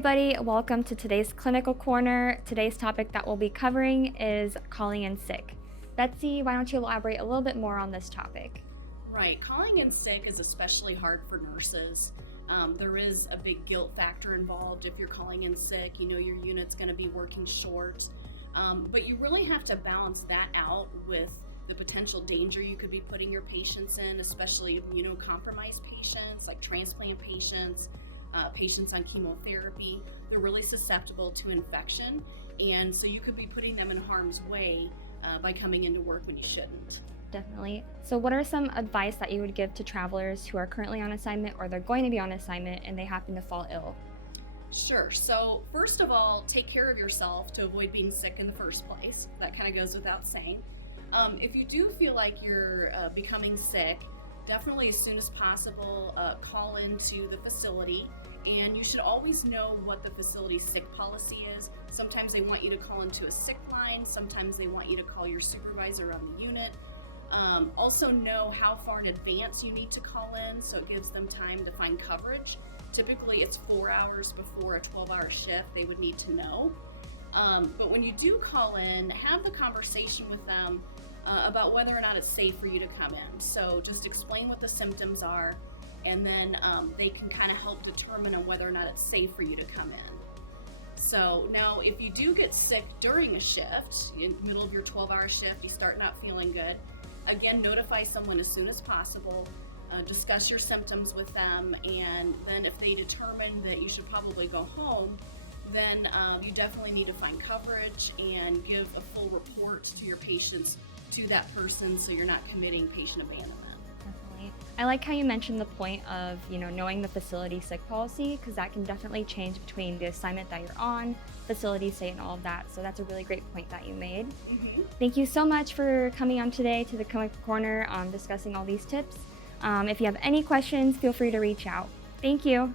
everybody, welcome to today's Clinical Corner. Today's topic that we'll be covering is calling in sick. Betsy, why don't you elaborate a little bit more on this topic? Right, calling in sick is especially hard for nurses. There is a big guilt factor involved if you're calling in sick. You know your unit's going to be working short, but you really have to balance that out with the potential danger you could be putting your patients in, especially immunocompromised patients like transplant patients, patients on chemotherapy. They're really susceptible to infection, and so you could be putting them in harm's way by coming into work when you shouldn't. Definitely. So, what are some advice that you would give to travelers who are currently on assignment or they're going to be on assignment and they happen to fall ill? Sure. So, first of all, take care of yourself to avoid being sick in the first place. That kind of goes without saying. If you do feel like you're becoming sick, definitely as soon as possible call into the facility. And you should always know what the facility's sick policy is. Sometimes they want you to call into a sick line, sometimes they want you to call your supervisor on the unit. Also know how far in advance you need to call in, so it gives them time to find coverage. Typically it's 4 hours before a 12-hour shift they would need to know. But when you do call in, have the conversation with them about whether or not it's safe for you to come in. So just explain what the symptoms are, and then they can kind of help determine on whether or not it's safe for you to come in. So now if you do get sick during a shift, in the middle of your 12-hour shift, you start not feeling good, again, notify someone as soon as possible, discuss your symptoms with them, and then if they determine that you should probably go home, then you definitely need to find coverage and give a full report to your patients, to that person, so you're not committing patient abandonment. Definitely. I like how you mentioned the point of, knowing the facility sick policy, because that can definitely change between the assignment that you're on, facility stay, and all of that. So that's a really great point that you made. Mm-hmm. Thank you so much for coming on today to the Clinical Corner, discussing all these tips. If you have any questions, feel free to reach out. Thank you.